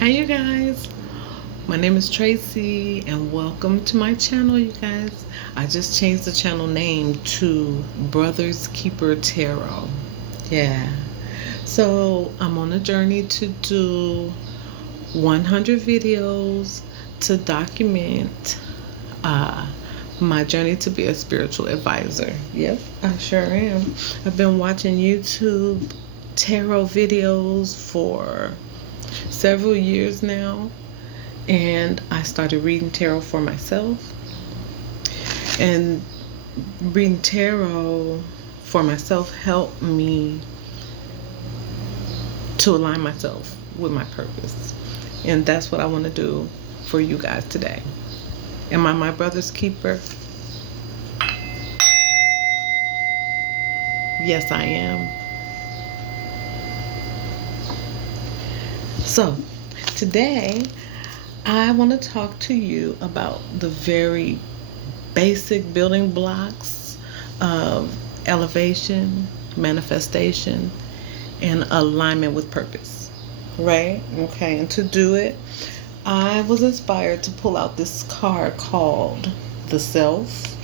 Hi you guys, my name is Tracy and welcome to my channel. You guys, I just changed the channel name to Brothers Keeper Tarot. Yeah, so I'm on a journey to do 100 videos to document my journey to be a spiritual advisor. Yep, I sure am. I've been watching YouTube tarot videos for several years now, and I started reading tarot for myself. And reading tarot for myself helped me to align myself with my purpose. And that's what I want to do for you guys today. Am I my brother's keeper? Yes, I am. So, today I want to talk to you about the very basic building blocks of elevation, manifestation, and alignment with purpose. Right? Okay, and to do it, I was inspired to pull out this card called The Self.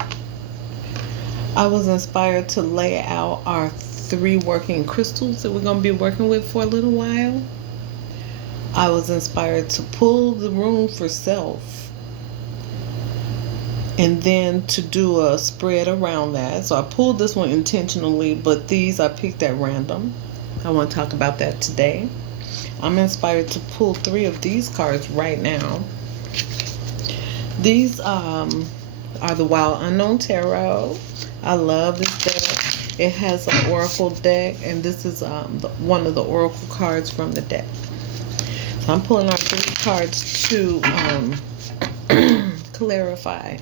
I was inspired to lay out our 3 working crystals that we're going to be working with for a little while. I was inspired to pull the room for self and then to do a spread around that. So I pulled this one intentionally, but these I picked at random. I want to talk about that today. I'm inspired to pull 3 of these cards right now. These are the Wild Unknown Tarot. I love this deck. It has an oracle deck, and this is one of the oracle cards from the deck. So I'm pulling out 3 cards to clarify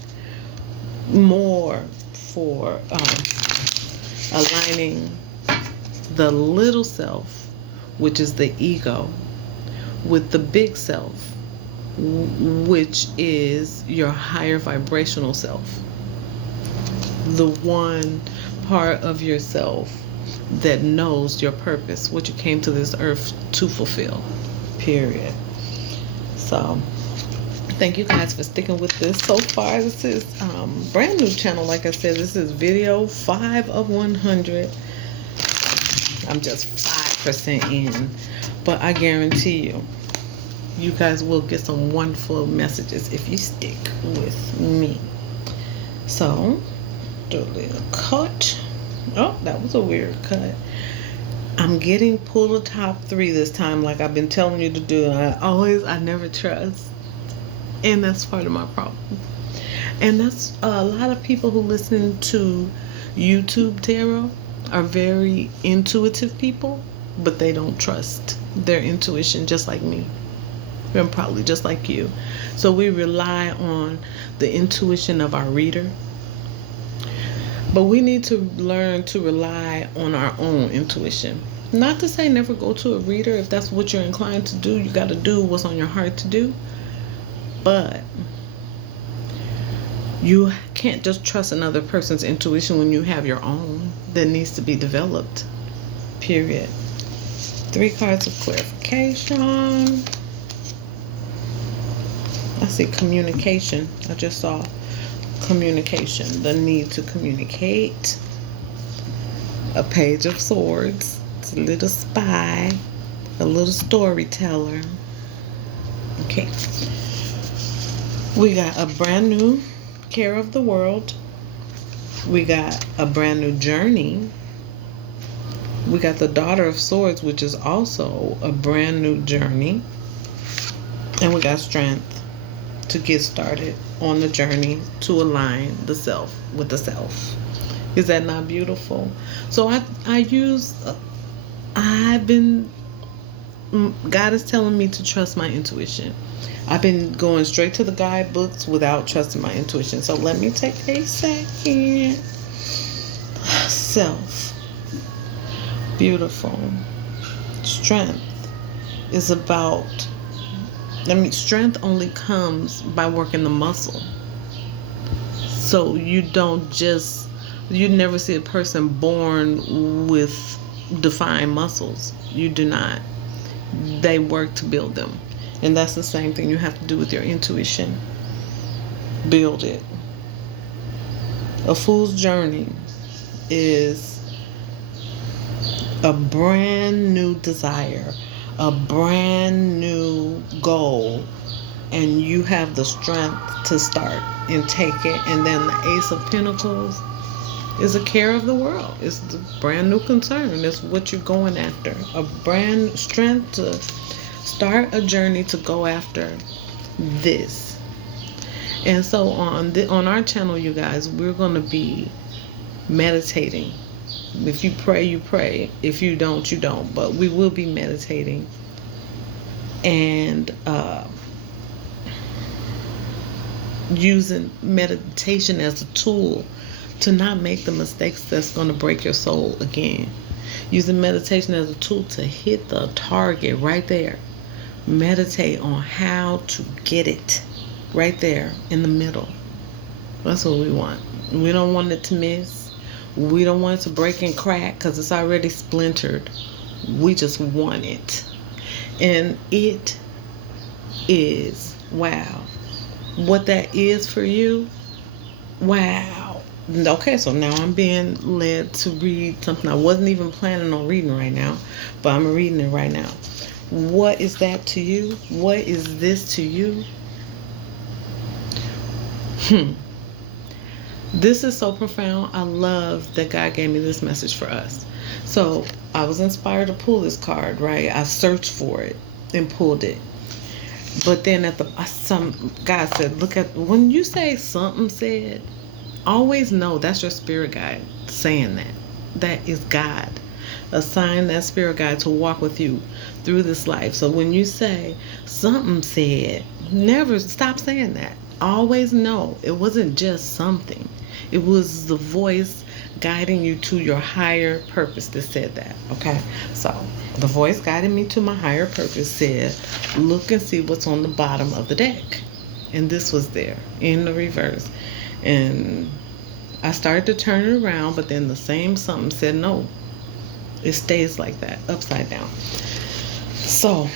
more for aligning the little self, which is the ego, with the big self, which is your higher vibrational self. The one part of yourself that knows your purpose, what you came to this earth to fulfill. Period. So thank you guys for sticking with this so far. This is brand new channel. Like I said, this is video 5 of 100. I'm just 5% in, but I guarantee you guys will get some wonderful messages if you stick with me. So do a little cut. Oh, that was a weird cut. I'm getting pull the top 3 this time, like I've been telling you to do. I never trust. And that's part of my problem. And that's a lot of people who listen to YouTube tarot are very intuitive people, but they don't trust their intuition, just like me. And probably just like you. So we rely on the intuition of our reader. But we need to learn to rely on our own intuition. Not to say never go to a reader. If that's what you're inclined to do, you got to do what's on your heart to do. But you can't just trust another person's intuition when you have your own that needs to be developed. Period. 3 cards of clarification. I see communication. I just saw communication, the need to communicate. A Page of Swords. It's a little spy, a little storyteller. Okay. We got a brand new care of the world. We got a brand new journey. We got the Daughter of Swords, which is also a brand new journey. And we got strength to get started on the journey to align the self with the self. Is that not beautiful? So God is telling me to trust my intuition. I've been going straight to the guidebooks without trusting my intuition. So let me take a second. Self. Beautiful. Strength is about, strength only comes by working the muscle. So you never see a person born with defined muscles. You do not. They work to build them. And that's the same thing you have to do with your intuition. Build it. A fool's journey is a brand new desire, a brand new goal, and you have the strength to start and take it. And then the Ace of Pentacles is a care of the world. It's the brand new concern. It's what you're going after. A brand strength to start a journey to go after this. And so on our channel, you guys, we're going to be meditating. If you pray, you pray. If you don't, you don't. But we will be meditating and using meditation as a tool to not make the mistakes that's going to break your soul again. Using meditation as a tool to hit the target right there. Meditate on how to get it right there in the middle. That's what we want. We don't want it to miss. We don't want it to break and crack because it's already splintered. We just want it. And it is, wow. What that is for you, wow. Okay, so now I'm being led to read something I wasn't even planning on reading right now, but I'm reading it right now. What is that to you? What is this to you? This is so profound. I love that God gave me this message for us. So I was inspired to pull this card, right? I searched for it and pulled it. But then some guy said, look at, when you say something said, always know that's your spirit guide saying that. That is God. Assign that spirit guide to walk with you through this life. So when you say something said, never stop saying that. Always know it wasn't just something. It was the voice guiding you to your higher purpose that said that. Okay, so the voice guiding me to my higher purpose said, look and see what's on the bottom of the deck. And this was there in the reverse. And I started to turn it around, but then the same something said no. It stays like that, upside down. So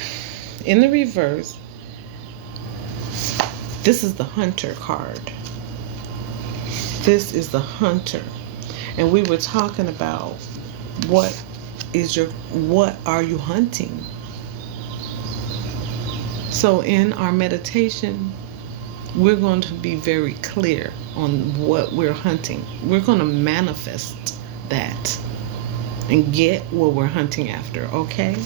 in the reverse, this is the Hunter card. This is the Hunter. And we were talking about what are you hunting? So in our meditation, we're going to be very clear on what we're hunting. We're going to manifest that and get what we're hunting after, okay?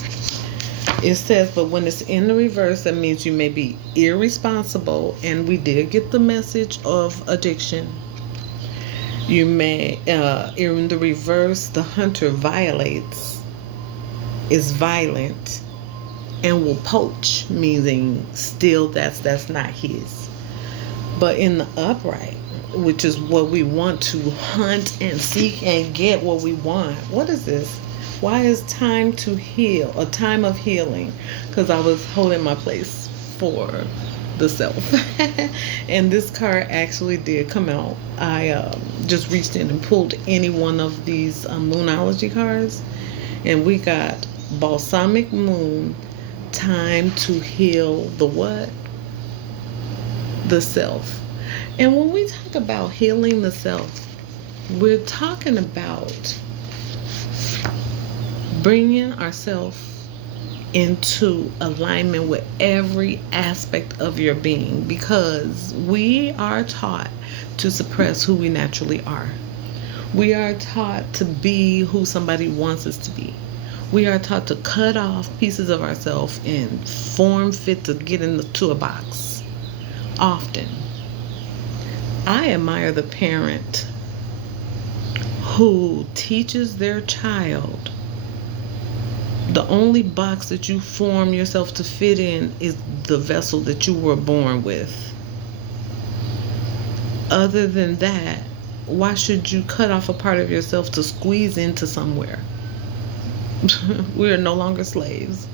It says, but when it's in the reverse, that means you may be irresponsible, and we did get the message of addiction. You may, in the reverse, the hunter is violent, and will poach, meaning steal that's not his. But in the upright, which is what we want to hunt and seek and get what we want. What is this? Why is time to heal a time of healing? Because I was holding my place for the self. And this card actually did come out. I just reached in and pulled any one of these Moonology cards. And we got Balsamic Moon, time to heal the what? The self. And when we talk about healing the self, we're talking about bringing ourselves into alignment with every aspect of your being, because we are taught to suppress who we naturally are. We are taught to be who somebody wants us to be. We are taught to cut off pieces of ourselves and form fit to get into a box. Often. I admire the parent who teaches their child the only box that you form yourself to fit in is the vessel that you were born with. Other than that, why should you cut off a part of yourself to squeeze into somewhere? We are no longer slaves.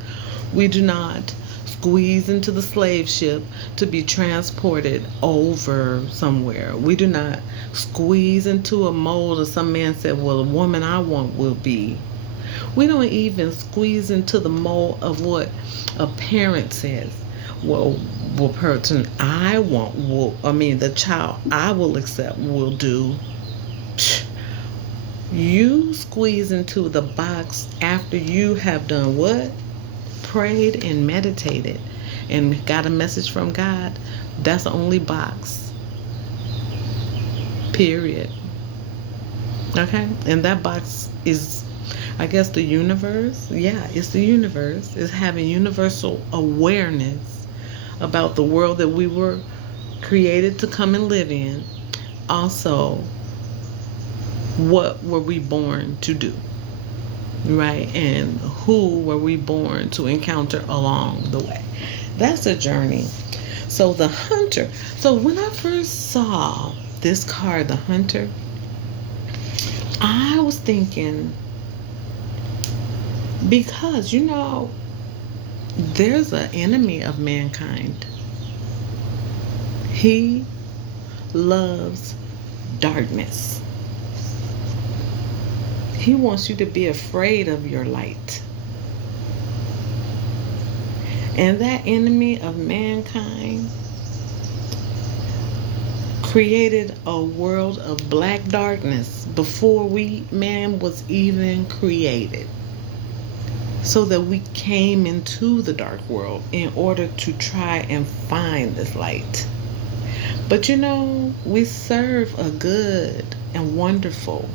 We do not squeeze into the slave ship to be transported over somewhere. We do not squeeze into a mold, as some man said, well, the woman I want will be. We don't even squeeze into the mold of what a parent says. Well, what person I want will, I mean, the child I will accept will do. You squeeze into the box after you have done what? Prayed and meditated and got a message from God. That's the only box. Period. Okay? And that box is, I guess, the universe. Yeah, it's the universe. It's having universal awareness about the world that we were created to come and live in. Also, what were we born to do? Right? And who were we born to encounter along the way? That's a journey. So the hunter. So when I first saw this card, the hunter, I was thinking, because there's an enemy of mankind. He loves darkness. He wants you to be afraid of your light. And that enemy of mankind created a world of black darkness before man was even created, so that we came into the dark world in order to try and find this light. But we serve a good and wonderful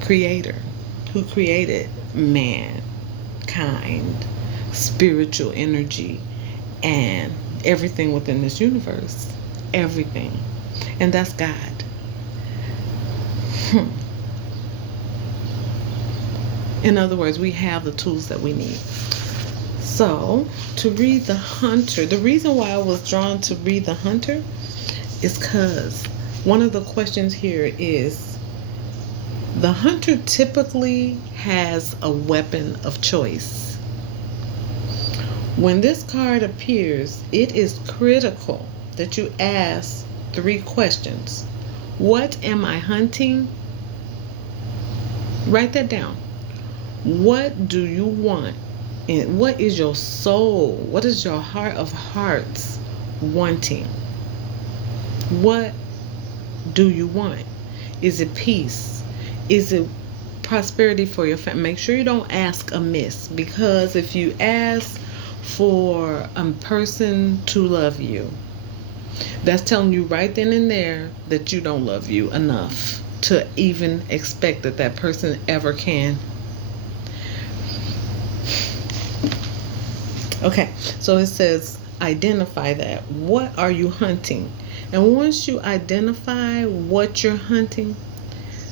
creator who created mankind, spiritual energy, and everything within this universe. Everything. And that's God. In other words, we have the tools that we need. So, to read the hunter, the reason why I was drawn to read the hunter is because one of the questions here is, the hunter typically has a weapon of choice. When this card appears, it is critical that you ask 3 questions. What am I hunting? Write that down. What do you want? And what is your soul? What is your heart of hearts wanting? What do you want? Is it peace? Is it prosperity for your family? Make sure you don't ask amiss, because if you ask for a person to love you, that's telling you right then and there that you don't love you enough to even expect that that person ever can. Okay, so it says identify that. What are you hunting? And once you identify what you're hunting,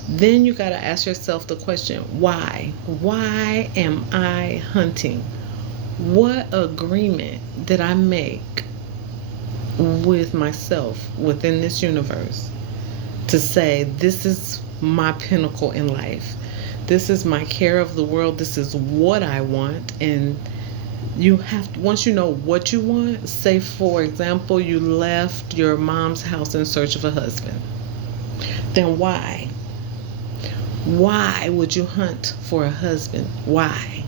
then you got to ask yourself the question, why? Why am I hunting? What agreement did I make with myself within this universe to say, this is my pinnacle in life? This is my care of the world. This is what I want. And you have to, once you know what you want, say for example, you left your mom's house in search of a husband. Then why? Why would you hunt for a husband? Why?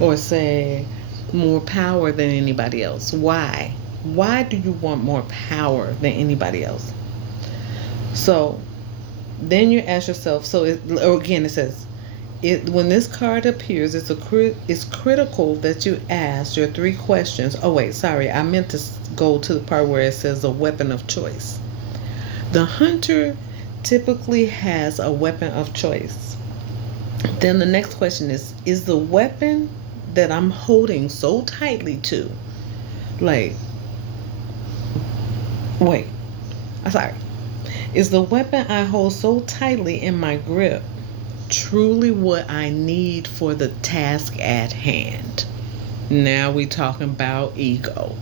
Or say more power than anybody else. Why? Why do you want more power than anybody else? So then you ask yourself, again it says, when this card appears, it's critical that you ask your 3 questions. Oh wait, sorry, I meant to go to the part where it says a weapon of choice. The hunter typically has a weapon of choice. Then the next question is the weapon that I'm holding so tightly to, is the weapon I hold so tightly in my grip truly what I need for the task at hand? Now we talking about ego.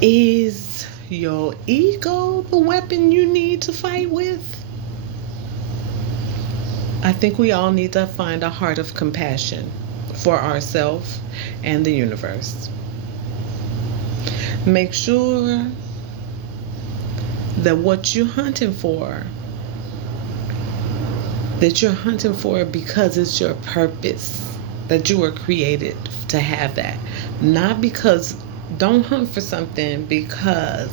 Is your ego the weapon you need to fight with? I think we all need to find a heart of compassion for ourselves and the universe. Make sure that what you're hunting for, that you're hunting for because it's your purpose. that you were created to have that. Not because, don't hunt for something because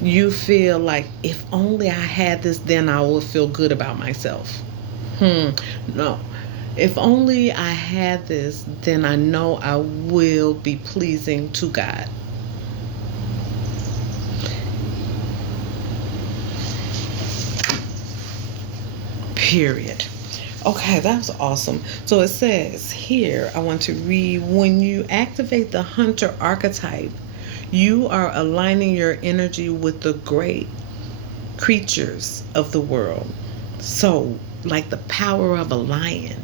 you feel like if only I had this, then I would feel good about myself. No. If only I had this, then I know I will be pleasing to God. Period. Okay, that was awesome. So it says here, I want to read, when you activate the hunter archetype, you are aligning your energy with the great creatures of the world. So, like the power of a lion,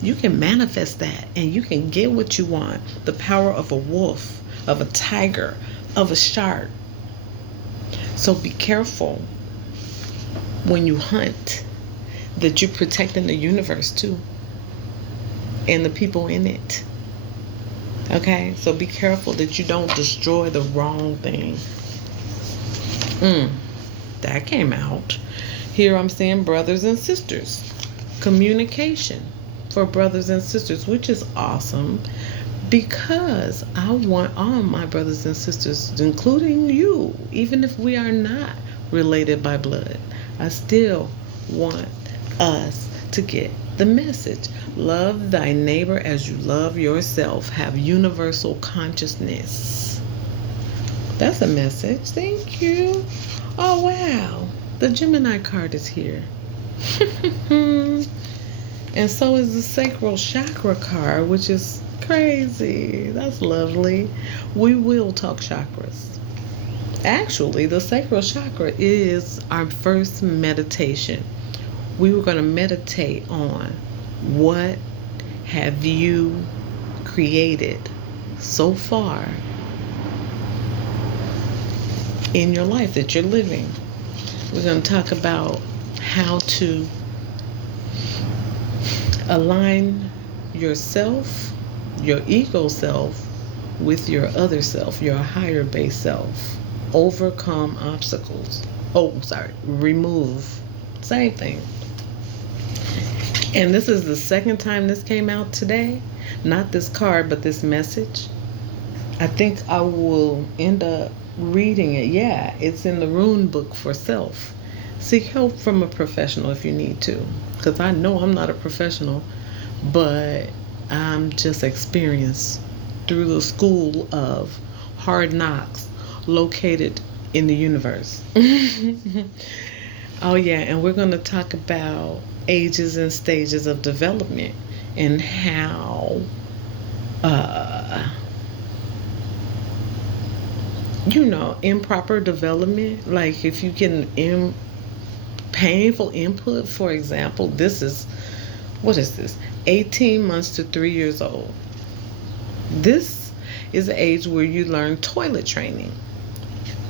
you can manifest that and you can get what you want. The power of a wolf, of a tiger, of a shark. So be careful when you hunt that you're protecting the universe too and the people in it. Okay, so be careful that you don't destroy the wrong thing. That came out. Here I'm saying brothers and sisters. Communication for brothers and sisters, which is awesome because I want all my brothers and sisters, including you, even if we are not related by blood, I still want us to get the message. Love thy neighbor as you love yourself. Have universal consciousness. That's a message. Thank you. Oh, wow. The Gemini card is here. And so is the sacral chakra card, which is crazy. That's lovely. We will talk chakras. Actually, the sacral chakra is our first meditation. We were going to meditate on what have you created so far in your life that you're living. We're going to talk about how to align yourself, your ego self, with your other self, your higher base self. Overcome obstacles. Remove. Same thing. And this is the second time this came out today. Not this card, but this message. I think I will end up reading it. Yeah, it's in the rune book for self. Seek help from a professional if you need to. Because I know I'm not a professional, but I'm just experienced through the school of hard knocks located in the universe. Oh yeah, and we're going to talk about ages and stages of development and how improper development, like if you get painful input. For example, what is this, 18 months to 3 years old. This is the age where you learn toilet training,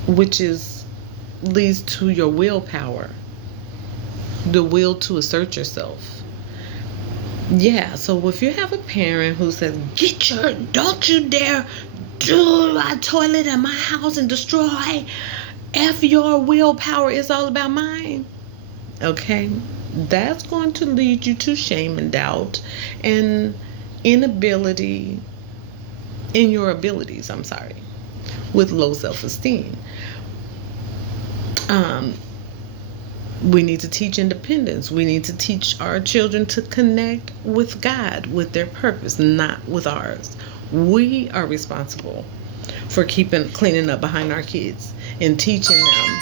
which leads to your willpower, the will to assert yourself. Yeah, so if you have a parent who says, don't you dare do a toilet in my house and destroy, your willpower is all about mine. Okay, that's going to lead you to shame and doubt and inability in your abilities, with low self-esteem. We need to teach independence. We need to teach our children to connect with God, with their purpose, not with ours. We are responsible for cleaning up behind our kids and teaching them.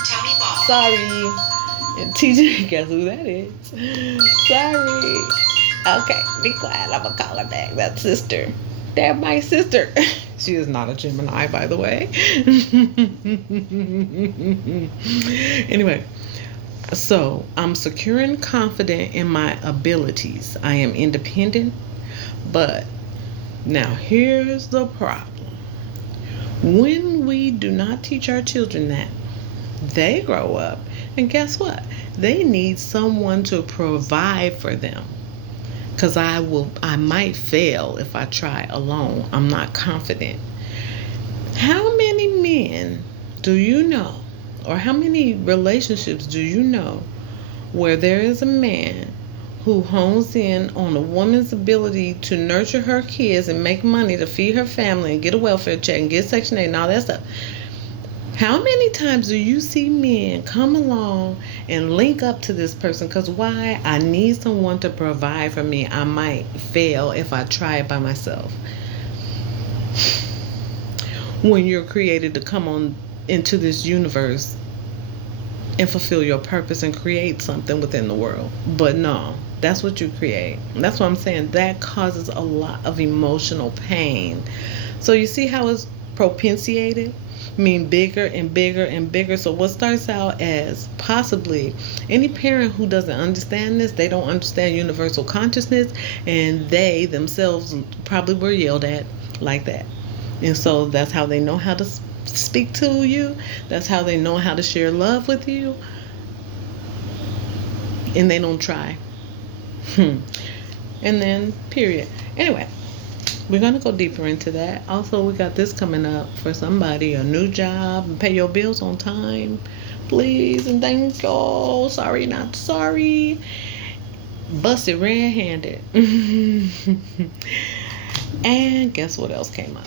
Sorry. And teaching, guess who that is? Sorry. Okay, be quiet. I'm going to call her back. That's sister. That's my sister. She is not a Gemini, by the way. Anyway, so I'm secure and confident in my abilities. I am independent, but now here's the problem. When we do not teach our children that, they grow up, and guess what? They need someone to provide for them. Because I might fail if I try alone. I'm not confident. How many men do you know, or how many relationships do you know where there is a man who hones in on a woman's ability to nurture her kids and make money to feed her family and get a welfare check and get Section 8 and all that stuff. How many times do you see men come along and link up to this person? Because why? I need someone to provide for me. I might fail if I try it by myself. When you're created to come on into this universe and fulfill your purpose and create something within the world. But no, that's what you create. That's what I'm saying. That causes a lot of emotional pain. So you see how it's propitiated? Mean bigger and bigger and bigger. So what starts out as possibly any parent who doesn't understand this, they don't understand universal consciousness, and they themselves probably were yelled at like that. And so that's how they know how to speak to you. That's how they know how to share love with you. And they don't try. And then period. Anyway, we're going to go deeper into that. Also, we got this coming up for somebody, a new job, and pay your bills on time, please, and thank you. Sorry, not sorry. Busted red-handed. And guess what else came up?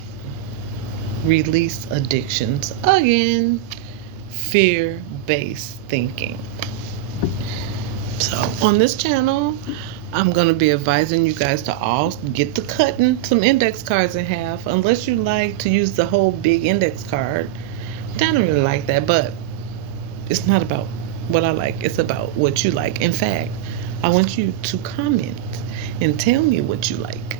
Release addictions again. Fear-based thinking. So on this channel, I'm going to be advising you guys to all get to cutting some index cards in half, unless you like to use the whole big index card. I don't really like that, but it's not about what I like. It's about what you like. In fact, I want you to comment and tell me what you like.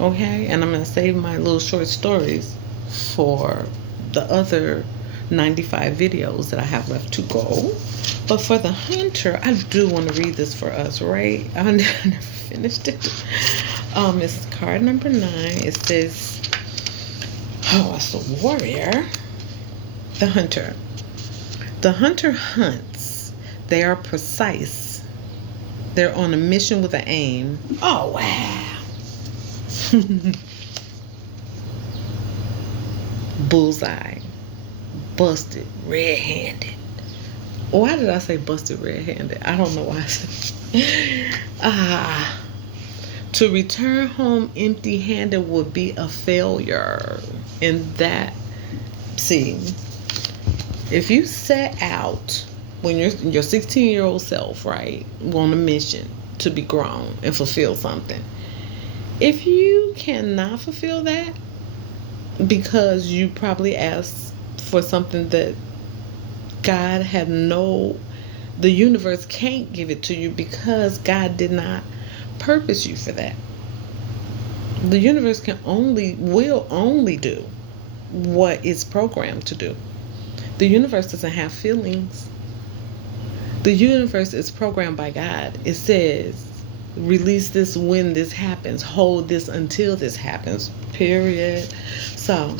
Okay? And I'm going to save my little short stories for the other 95 videos that I have left to go. But for the hunter, I do want to read this for us, right? I never finished it. It's card number 9. It says, oh, it's the warrior. The hunter. The hunter hunts. They are precise. They're on a mission with an aim. Oh, wow. Bullseye. Busted red-handed. Why did I say busted red-handed? I don't know why I said to return home empty-handed would be a failure. And that, see, if you set out when you're your 16-year-old self, right, on a mission to be grown and fulfill something, if you cannot fulfill that because you probably asked for something that God had the universe can't give it to you because God did not purpose you for that. The universe will only do what it's programmed to do. The universe doesn't have feelings. The universe is programmed by God. It says, release this when this happens, hold this until this happens, period. So,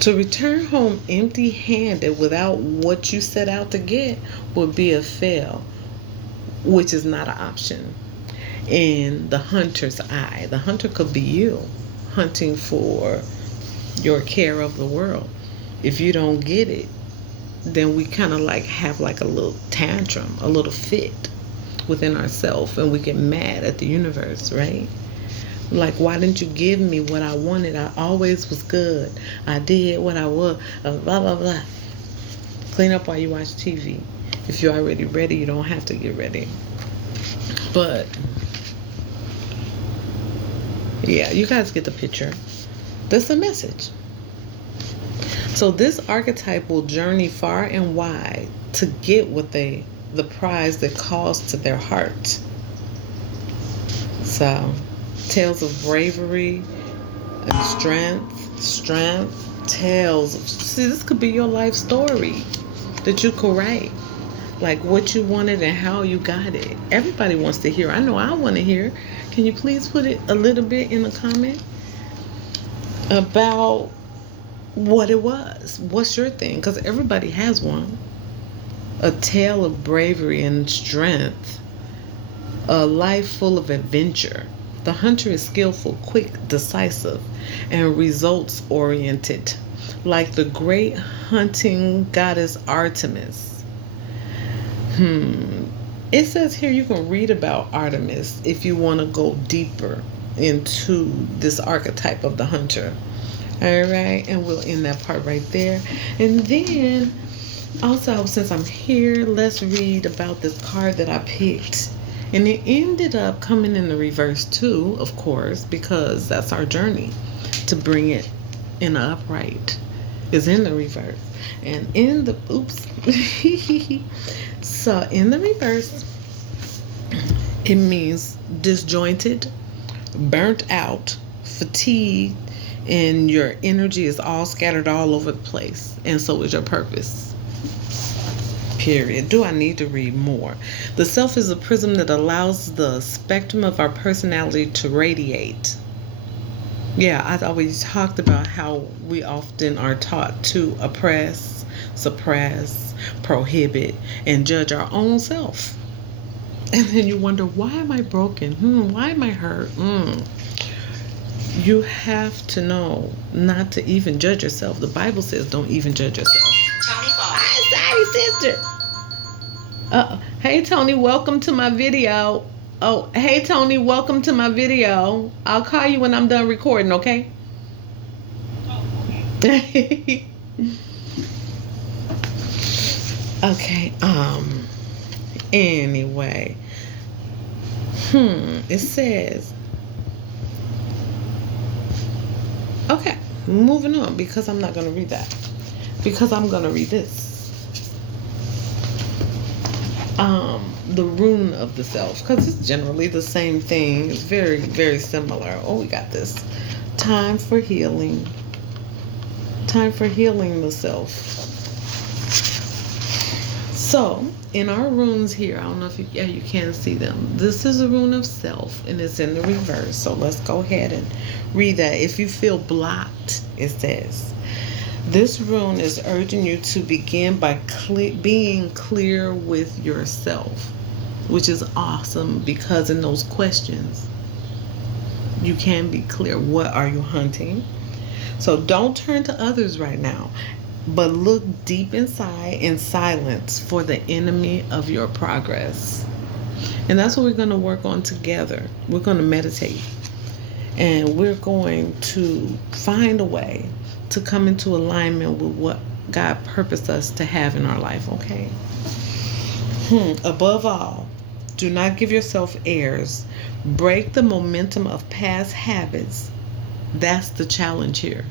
to return home empty-handed without what you set out to get would be a fail, which is not an option in the hunter's eye. The hunter could be you, hunting for your care of the world. If you don't get it, then we kind of like have like a little tantrum, a little fit within ourselves, and we get mad at the universe, right? Like, why didn't you give me what I wanted? I always was good. I did what I was. Blah, blah, blah. Clean up while you watch TV. If you're already ready, you don't have to get ready. But, yeah, you guys get the picture. That's the message. So this archetype will journey far and wide to get what the prize that calls to their heart. So, tales of bravery and strength, tales of, see, this could be your life story that you could write, like what you wanted and how you got it. Everybody wants to hear. I know I want to hear. Can you please put it a little bit in the comment about what it was? What's your thing? Because everybody has one. A tale of bravery and strength, a life full of adventure. The hunter is skillful, quick, decisive, and results-oriented, like the great hunting goddess Artemis. Hmm. It says here you can read about Artemis if you want to go deeper into this archetype of the hunter. All right, and we'll end that part right there. And then also, since I'm here, let's read about this card that I picked. And it ended up coming in the reverse too, of course, because that's our journey to bring it in the upright is in the reverse. And in the oops. So in the reverse, it means disjointed, burnt out, fatigued, and your energy is all scattered all over the place. And so is your purpose. Period. Do I need to read more? The self is a prism that allows the spectrum of our personality to radiate. Yeah, I always talked about how we often are taught to oppress, suppress, prohibit, and judge our own self. And then you wonder, why am I broken? Why am I hurt? You have to know not to even judge yourself. The Bible says don't even judge yourself. Tony Ball. Sorry, sister. Hey, Tony, welcome to my video. Oh, hey, Tony, welcome to my video. I'll call you when I'm done recording, okay? Okay. Okay, anyway. It says, okay, moving on, because I'm not going to read that. Because I'm going to read this. The rune of the self, because it's generally the same thing. It's very, very similar. Oh, we got this. Time for healing. Time for healing the self. So, in our runes here, I don't know if you can see them. This is a rune of self, and it's in the reverse. So let's go ahead and read that. If you feel blocked, it says, this rune is urging you to begin by being clear with yourself, which is awesome, because in those questions, you can be clear. What are you hunting? So don't turn to others right now, but look deep inside in silence for the enemy of your progress. And that's what we're going to work on together. We're going to meditate, and we're going to find a way to come into alignment with what God purposed us to have in our life, okay? Above all, do not give yourself airs. Break the momentum of past habits. That's the challenge here.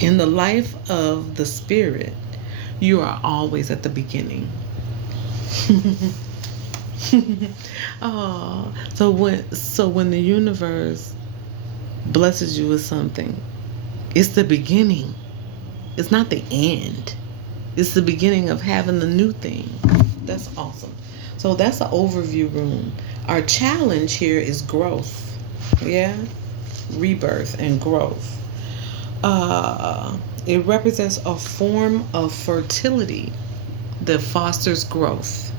In the life of the spirit, you are always at the beginning. Oh, so when the universe blesses you with something, it's the beginning. It's not the end. It's the beginning of having the new thing. That's awesome. So that's an overview rune. Our challenge here is growth. Yeah? Rebirth and growth. It represents a form of fertility that fosters growth.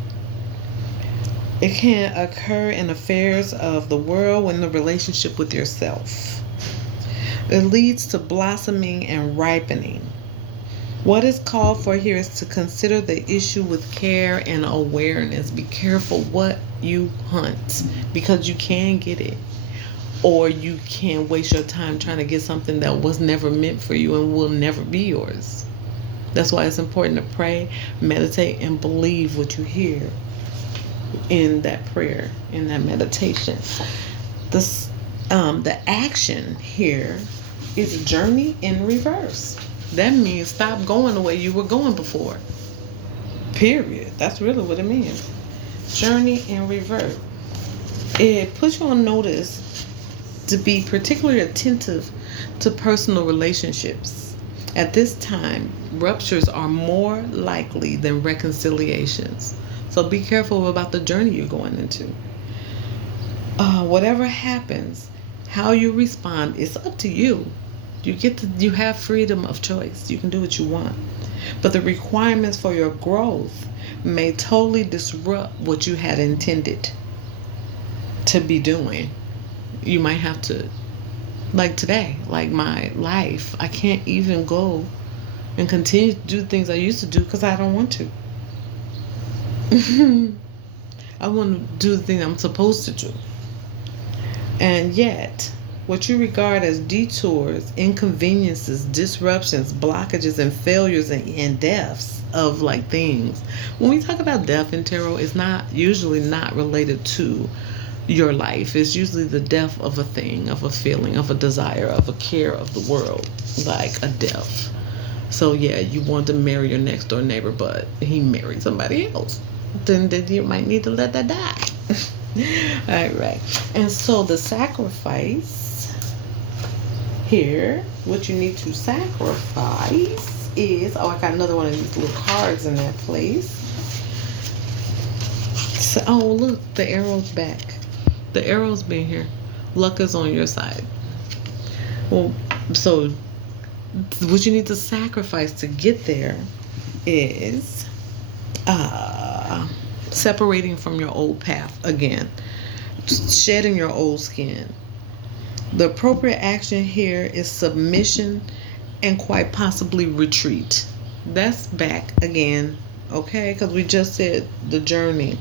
It can occur in affairs of the world in the relationship with yourself. It leads to blossoming and ripening. What is called for here is to consider the issue with care and awareness. Be careful what you hunt, because you can get it, or you can waste your time trying to get something that was never meant for you and will never be yours. That's why it's important to pray, meditate, and believe what you hear in that prayer, in that meditation. The action here is journey in reverse. That means stop going the way you were going before. Period. That's really what it means. Journey in reverse. It puts you on notice to be particularly attentive to personal relationships. At this time, ruptures are more likely than reconciliations. So be careful about the journey you're going into. Whatever happens, how you respond is up to you. You have freedom of choice. You can do what you want. But the requirements for your growth may totally disrupt what you had intended to be doing. You might have to, like today, like my life, I can't even go and continue to do things I used to do because I don't want to. I want to do the thing I'm supposed to do. And yet, what you regard as detours, inconveniences, disruptions, blockages, and failures and deaths of like things. When we talk about death in tarot, it's not usually not related to your life. It's usually the death of a thing, of a feeling, of a desire, of a care of the world, like a death. So yeah, you want to marry your next door neighbor, but he married somebody else. Then you might need to let that die. All right. And so the sacrifice here, what you need to sacrifice is, oh, I got another one of these little cards in that place. So, oh, look, the arrow's back. The arrow's been here. Luck is on your side. Well, so what you need to sacrifice to get there is separating from your old path again, shedding your old skin. The appropriate action here is submission and quite possibly retreat. That's back again, okay? Because we just said the journey,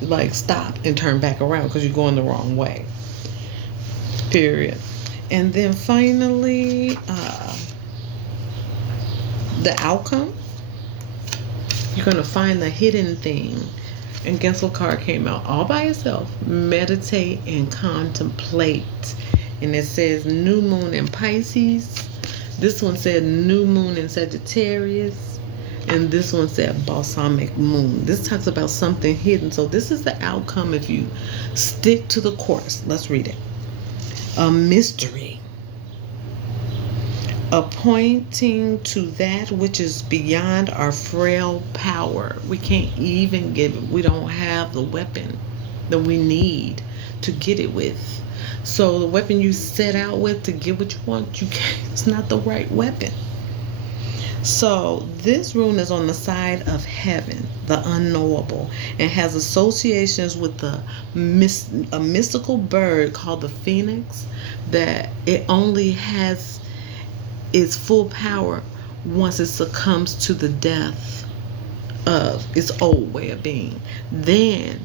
like stop and turn back around because you're going the wrong way. Period. And then finally, the outcome. You're going to find the hidden thing. And guess what card came out? All by itself. Meditate and contemplate. And it says new moon in Pisces. This one said new moon in Sagittarius. And this one said balsamic moon. This talks about something hidden. So this is the outcome if you stick to the course. Let's read it. A mystery. Pointing to that which is beyond our frail power. We can't even get it. We don't have the weapon that we need to get it with. So the weapon you set out with to get what you want, you can't. It's not the right weapon. So this rune is on the side of heaven, the unknowable, and has associations with a mystical bird called the phoenix that it only has its full power once it succumbs to the death of its old way of being. Then,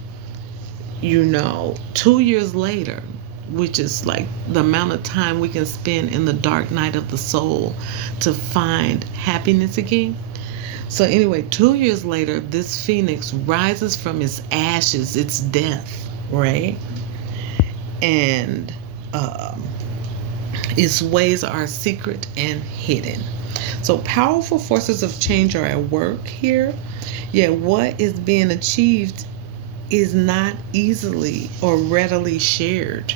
2 years later, which is like the amount of time we can spend in the dark night of the soul to find happiness again. So anyway, 2 years later, this phoenix rises from its ashes, its death, right? And its ways are secret and hidden. So powerful forces of change are at work here. Yet what is being achieved is not easily or readily shared.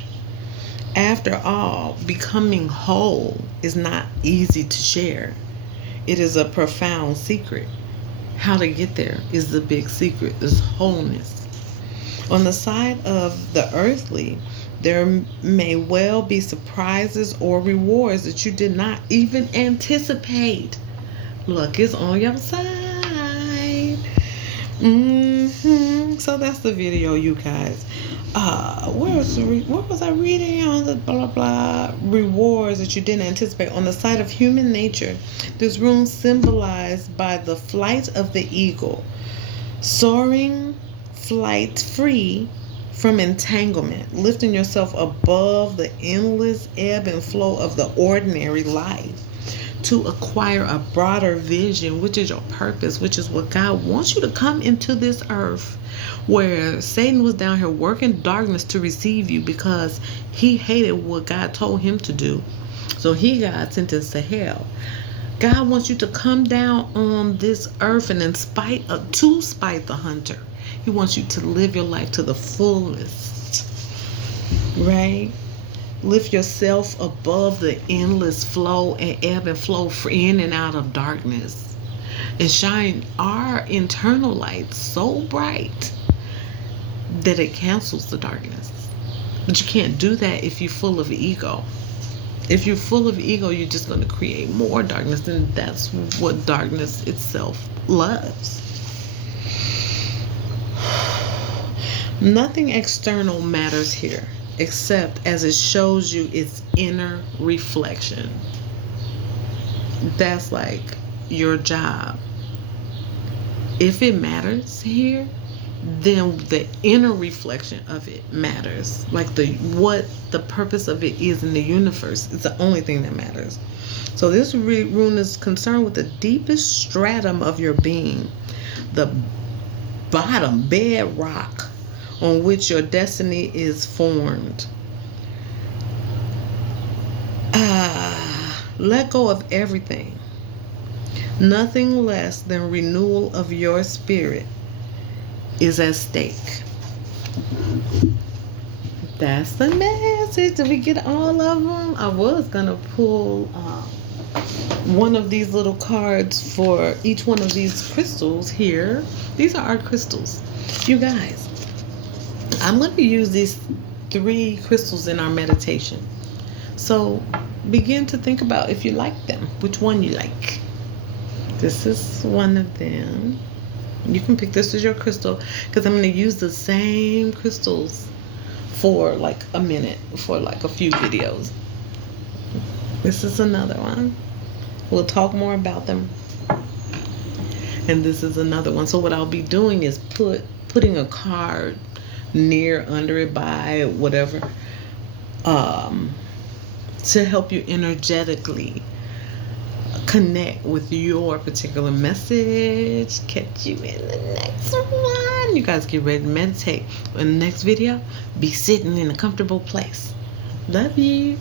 After all, becoming whole is not easy to share. It is a profound secret. How to get there is the big secret, is wholeness. On the side of the earthly, there may well be surprises or rewards that you did not even anticipate. Luck is on your side. So that's the video, you guys. What was I reading on the blah blah rewards that you didn't anticipate? On the side of human nature, this rune symbolized by the flight of the eagle, soaring, flight free from entanglement, lifting yourself above the endless ebb and flow of the ordinary life to acquire a broader vision, which is your purpose, which is what God wants you to come into this earth, where Satan was down here working darkness to receive you because he hated what God told him to do. So he got sentenced to hell. God wants you to come down on this earth and to spite the hunter. He wants you to live your life to the fullest, right? Lift yourself above the endless flow and ebb and flow in and out of darkness, and shine our internal light so bright that it cancels the darkness. But you can't do that if you're full of ego. If you're full of ego, you're just going to create more darkness, and that's what darkness itself loves. Nothing external matters here, except as it shows you its inner reflection. That's like your job. If it matters here, then the inner reflection of it matters. Like what the purpose of it is in the universe is the only thing that matters. So this rune is concerned with the deepest stratum of your being, the bottom bedrock on which your destiny is formed. Let go of everything. Nothing less than renewal of your spirit is at stake. That's the message. Did we get all of them? I was gonna pull one of these little cards for each one of these crystals here. These are our crystals. You guys, I'm going to use these 3 crystals in our meditation. So begin to think about if you like them, which one you like. This is one of them. You can pick this as your crystal because I'm going to use the same crystals for like a minute, for like a few videos. This is another one. We'll talk more about them. And this is another one. So what I'll be doing is putting a card near, under it, by, whatever, to help you energetically connect with your particular message. Catch you in the next one. You guys get ready to meditate. In the next video, be sitting in a comfortable place. Love you.